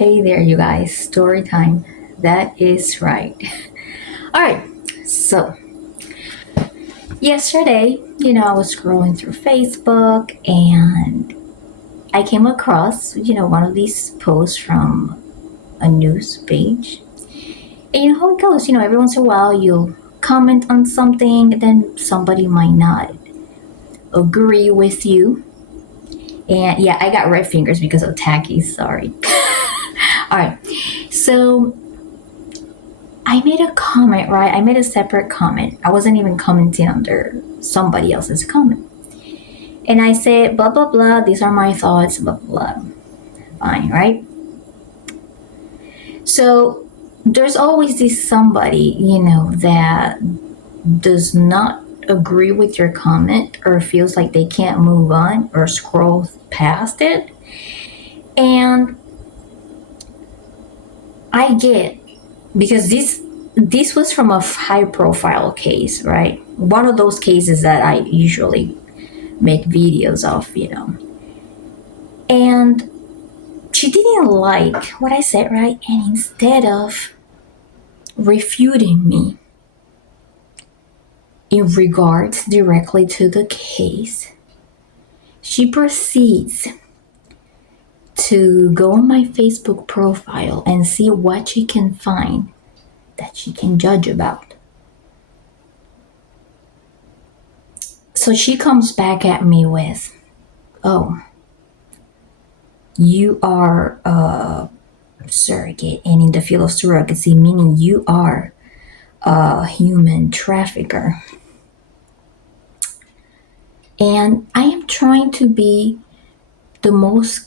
Hey there, you guys. Story time. That is right. All right. So, yesterday, I was scrolling through Facebook and I came across, one of these posts from a news page. And you know how it goes. Every once in a while you'll comment on something, and then somebody might not agree with you. And yeah, I got red fingers because of tacky. Sorry. All right. So, I made a comment, right? I made a separate comment. I wasn't even commenting under somebody else's comment. And I said, blah, blah, blah. These are my thoughts, blah, blah, blah. Fine, right? So there's always this somebody, that does not agree with your comment or feels like they can't move on or scroll past it. And I get, because this was from a high profile case, right? One of those cases that I usually make videos of, And she didn't like what I said, right? And instead of refuting me in regards directly to the case, she proceeds to go on my Facebook profile and see what she can find that she can judge about. So she comes back at me with, oh, you are a surrogate, and in the field of surrogacy, meaning you are a human trafficker. And I am trying to be the most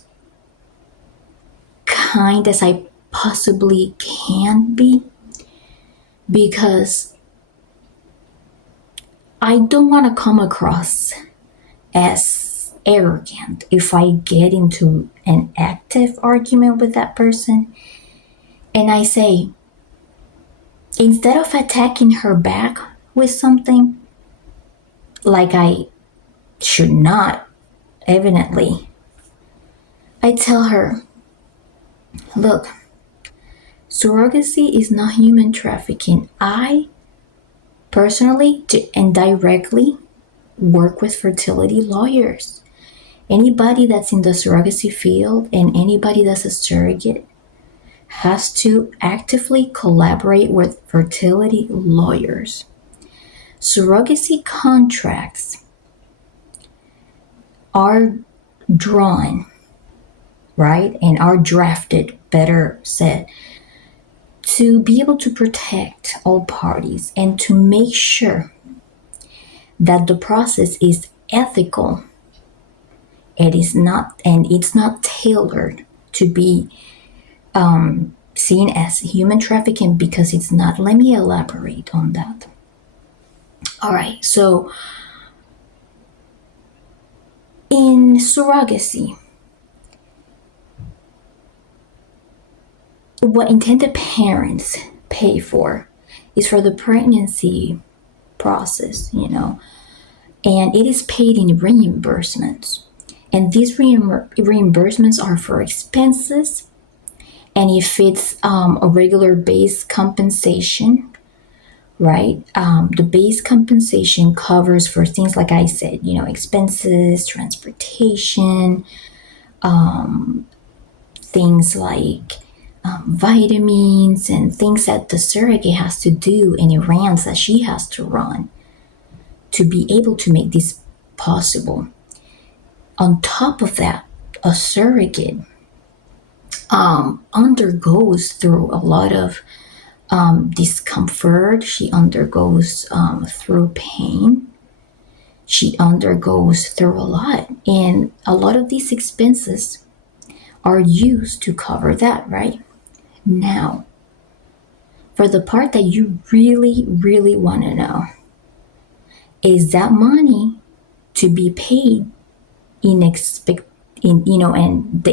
kind as I possibly can be, because I don't want to come across as arrogant if I get into an active argument with that person and I say, instead of attacking her back with something, like I should not, evidently, I tell her, look, surrogacy is not human trafficking. I personally and directly work with fertility lawyers. Anybody that's in the surrogacy field and anybody that's a surrogate has to actively collaborate with fertility lawyers. Surrogacy contracts are drawn, right, and are drafted, better said, to be able to protect all parties and to make sure that the process is ethical. It's not tailored to be seen as human trafficking, because it's not. Let me elaborate on that. All right, so in surrogacy, what intended parents pay for is for the pregnancy process, and it is paid in reimbursements. And these reimbursements are for expenses, and if it's a regular base compensation, right? The base compensation covers for things like I said, expenses, transportation, things like vitamins and things that the surrogate has to do, and errands that she has to run to be able to make this possible. On top of that, a surrogate undergoes through a lot of discomfort. She undergoes through pain. She undergoes through a lot. And a lot of these expenses are used to cover that, right? Now, for the part that you really, really want to know, is that money to be paid and the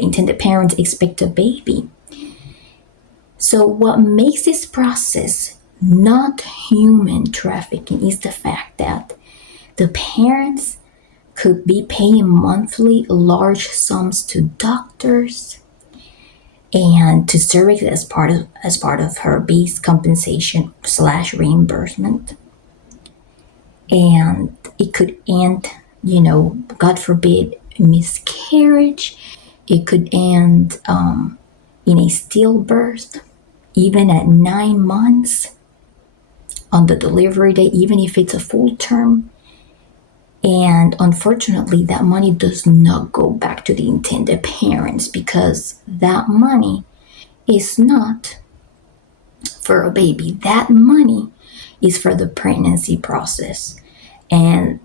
intended parents expect a baby. So what makes this process not human trafficking is the fact that the parents could be paying monthly large sums to doctors, and to surrogate as part of her base compensation / reimbursement. And it could end, God forbid, miscarriage. It could end in a stillbirth, even at 9 months on the delivery day, even if it's a full term. And unfortunately, that money does not go back to the intended parents, because that money is not for a baby. That money is for the pregnancy process. And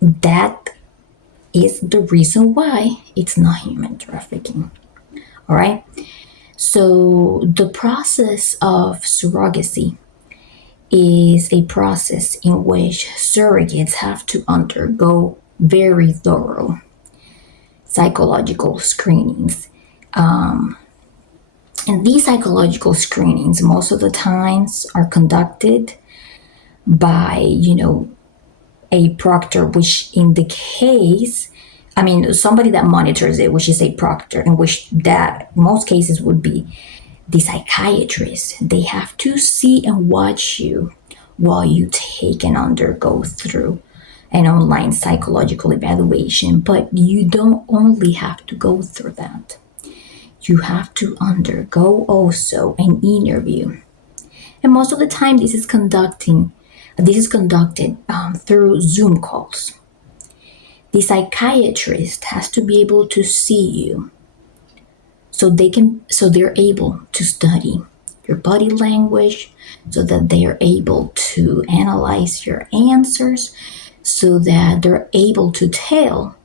that is the reason why it's not human trafficking. All right. So the process of surrogacy is a process in which surrogates have to undergo very thorough psychological screenings. And these psychological screenings, most of the times, are conducted by, a proctor, which in the case, somebody that monitors it, which is a proctor, in which that most cases would be the psychiatrist. They have to see and watch you while you take and undergo through an online psychological evaluation. But you don't only have to go through that. You have to undergo also an interview. And most of the time this is conducted through Zoom calls. The psychiatrist has to be able to see you so they're able to study your body language, so that they are able to analyze your answers, so that they're able to tell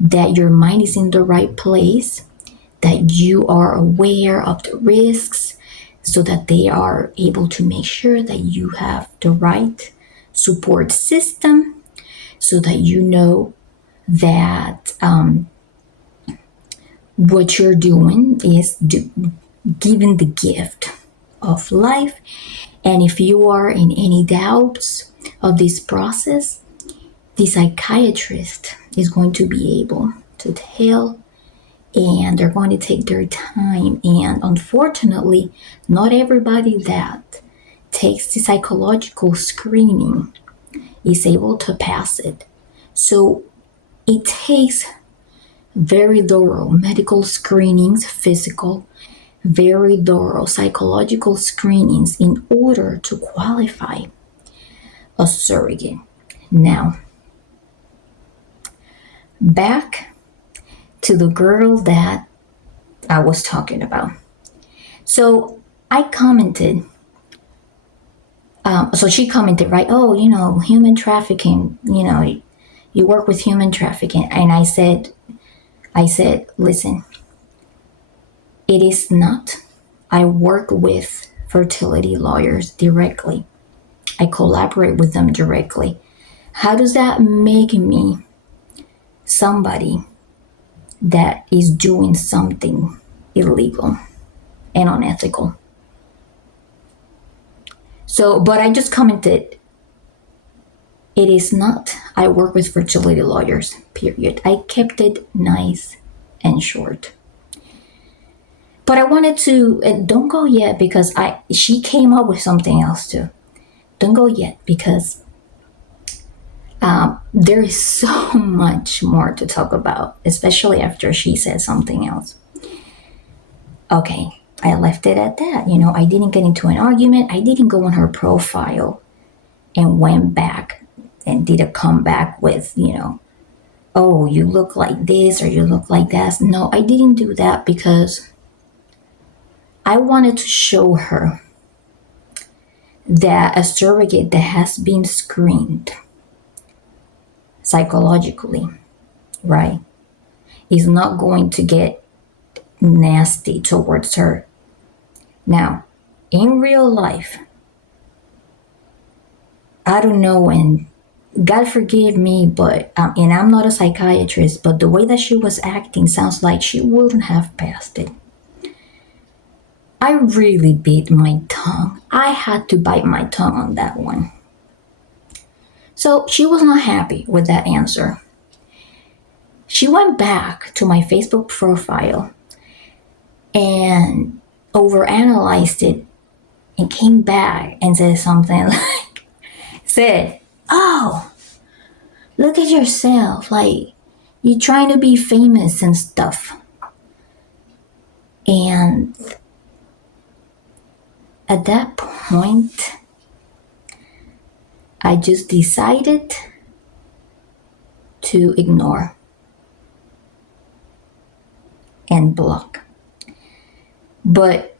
that your mind is in the right place, that you are aware of the risks, so that they are able to make sure that you have the right support system, so that you know that what you're doing is giving the gift of life. And if you are in any doubts of this process, the psychiatrist is going to be able to tell, and they're going to take their time. And unfortunately, not everybody that takes the psychological screening is able to pass it. So it takes very thorough medical screenings, physical, very thorough psychological screenings in order to qualify a surrogate. Now, back to the girl that I was talking about. So I commented, so she commented, right? Oh, human trafficking, you work with human trafficking. And I said, listen, it is not. I work with fertility lawyers directly. I collaborate with them directly. How does that make me somebody that is doing something illegal and unethical? So, but I just commented, it is not. I work with fertility lawyers, period. I kept it nice and short. But I wanted to, don't go yet, because she came up with something else too. Don't go yet, because there is so much more to talk about, especially after she said something else. Okay, I left it at that. I didn't get into an argument. I didn't go on her profile and went back and did a comeback with, oh, you look like this or you look like that. No, I didn't do that, because I wanted to show her that a surrogate that has been screened psychologically, right, is not going to get nasty towards her. Now, in real life, I don't know, and God forgive me, but and I'm not a psychiatrist, but the way that she was acting sounds like she wouldn't have passed it. I really bit my tongue. I had to bite my tongue on that one. So she was not happy with that answer. She went back to my Facebook profile and overanalyzed it and came back and said something like, said, "Oh, look at yourself, like you're trying to be famous and stuff." And at that point, I just decided to ignore and block. But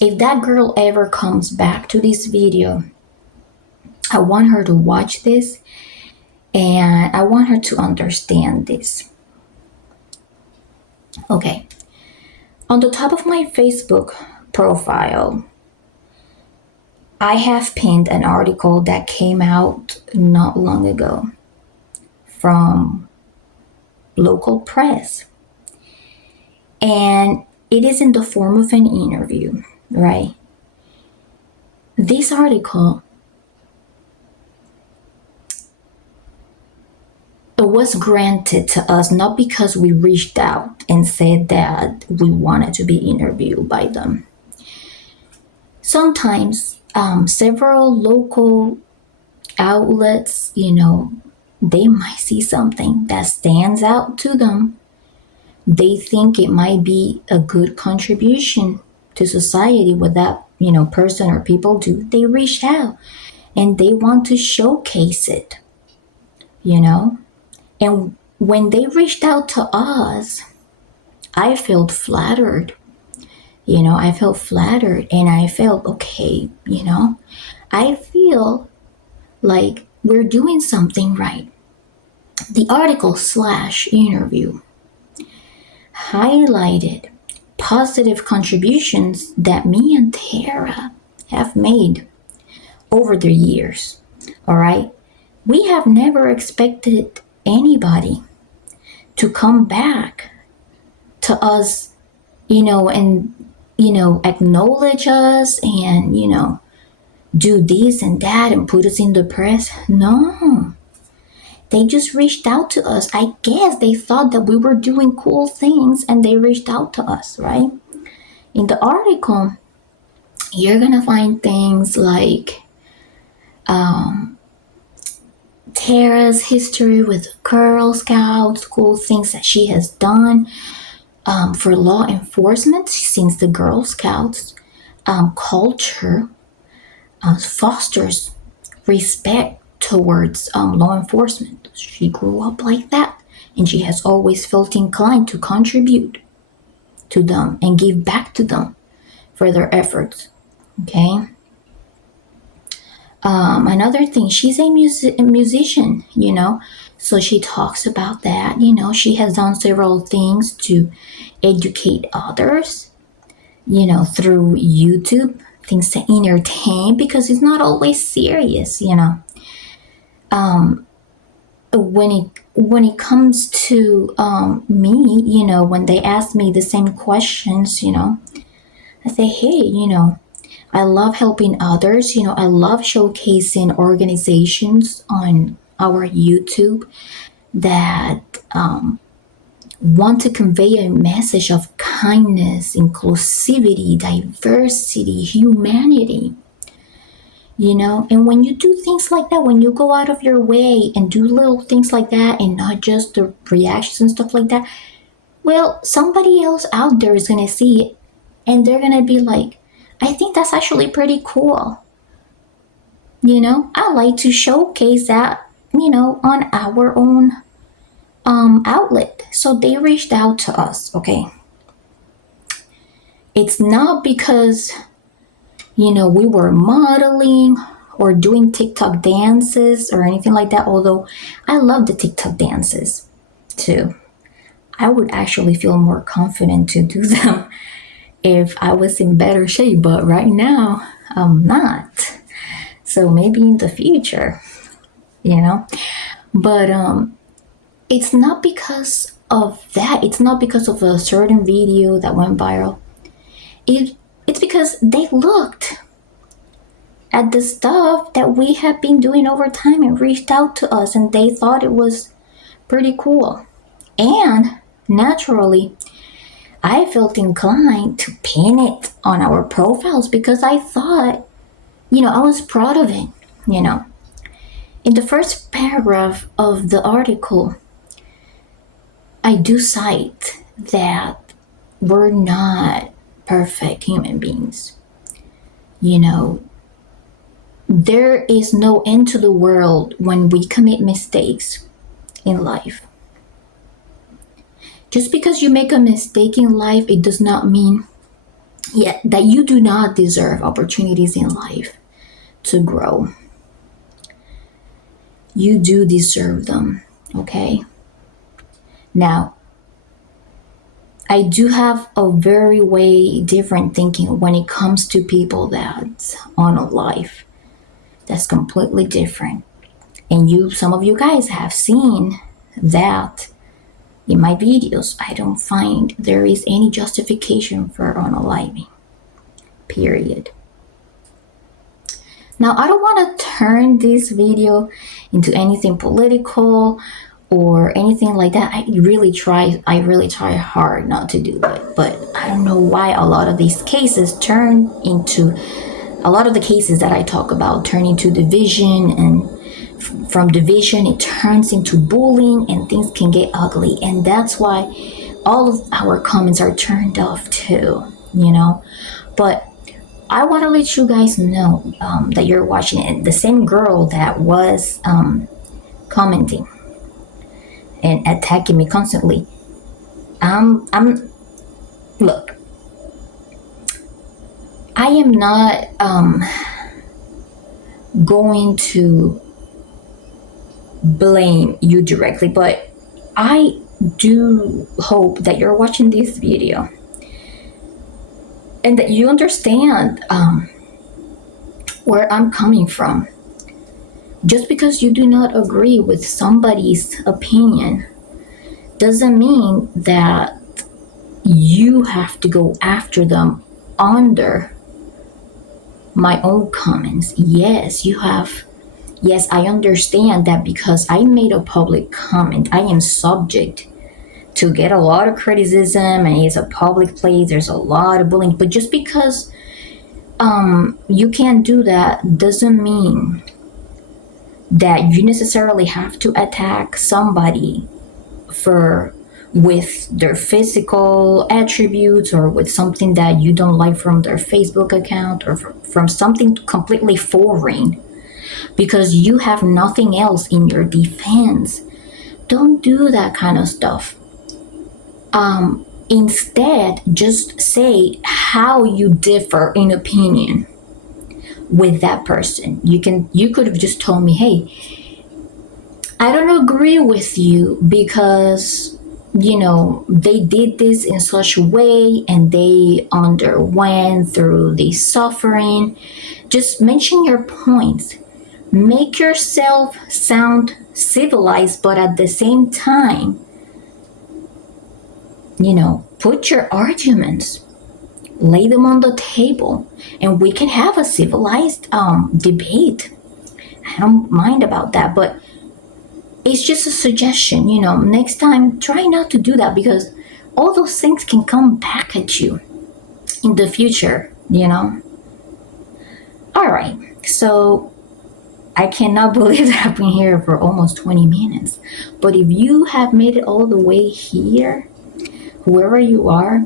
if that girl ever comes back to this video, I want her to watch this and I want her to understand this. Okay. On the top of my Facebook profile, I have pinned an article that came out not long ago from local press. And it is in the form of an interview, right? This article was granted to us not because we reached out and said that we wanted to be interviewed by them. Sometimes several local outlets, they might see something that stands out to them. They think it might be a good contribution to society what that, person or people do. They reach out and they want to showcase it, And when they reached out to us, I felt flattered. I felt flattered and I felt okay, I feel like we're doing something right. The article / interview highlighted positive contributions that me and Tara have made over the years. All right. We have never expected anybody to come back to us, and, acknowledge us and, do this and that and put us in the press. No. They just reached out to us. I guess they thought that we were doing cool things and they reached out to us, right? In the article, you're going to find things like Tara's history with Girl Scouts, cool things that she has done for law enforcement since the Girl Scouts culture fosters respect towards law enforcement. She grew up like that and she has always felt inclined to contribute to them and give back to them for their efforts. Okay. Another thing, she's a musician, so she talks about that. She has done several things to educate others, through YouTube, things to entertain because it's not always serious, when it comes to me, when they ask me the same questions, I say, hey, I love helping others. I love showcasing organizations on our YouTube that want to convey a message of kindness, inclusivity, diversity, humanity. And when you do things like that, when you go out of your way and do little things like that and not just the reactions and stuff like that, well, somebody else out there is going to see it and they're going to be like, I think that's actually pretty cool. I like to showcase that, on our own outlet. So they reached out to us, okay? It's not because, we were modeling or doing TikTok dances or anything like that, although I love the TikTok dances too. I would actually feel more confident to do them if I was in better shape, but right now I'm not. So maybe in the future, but it's not because of that. It's not because of a certain video that went viral. It's because they looked at the stuff that we have been doing over time and reached out to us and they thought it was pretty cool. And naturally, I felt inclined to pin it on our profiles because I thought, I was proud of it, you know. In the first paragraph of the article, I do cite that we're not perfect human beings. You know, there is no end to the world when we commit mistakes in life. Just because you make a mistake in life, it does not mean yet that you do not deserve opportunities in life to grow. You do deserve them, okay? Now, I do have a very way different thinking when it comes to people that's on a life that's completely different. And some of you guys have seen that in my videos. I don't find there is any justification for unaliving, period. Now, I don't want to turn this video into anything political or anything like that. I really try hard not to do that. But I don't know why a lot of the cases that I talk about turn into division, and from division it turns into bullying, and things can get ugly. And that's why all of our comments are turned off too, But I want to let you guys know that you're watching it. The same girl that was commenting and attacking me constantly. Look, I am not going to blame you directly, but I do hope that you're watching this video and that you understand where I'm coming from. Just because you do not agree with somebody's opinion doesn't mean that you have to go after them under my own comments. Yes, you have. Yes, I understand that because I made a public comment, I am subject to get a lot of criticism, and it's a public place, there's a lot of bullying. But just because you can't do that doesn't mean that you necessarily have to attack somebody with their physical attributes, or with something that you don't like from their Facebook account, or from something completely foreign, because you have nothing else in your defense. Don't do that kind of stuff. Instead, just say how you differ in opinion with that person. You could have just told me, hey, I don't agree with you because they did this in such a way and they underwent through the suffering. Just mention your points. Make yourself sound civilized, but at the same time, put your arguments, lay them on the table, and we can have a civilized debate. I don't mind about that, but it's just a suggestion. Next time, try not to do that, because all those things can come back at you in the future, All right, so I cannot believe that I've been here for almost 20 minutes. But if you have made it all the way here, whoever you are,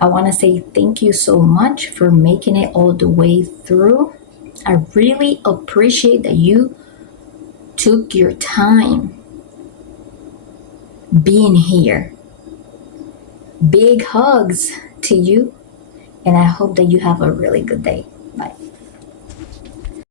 I want to say thank you so much for making it all the way through. I really appreciate that you took your time being here. Big hugs to you, and I hope that you have a really good day. Bye.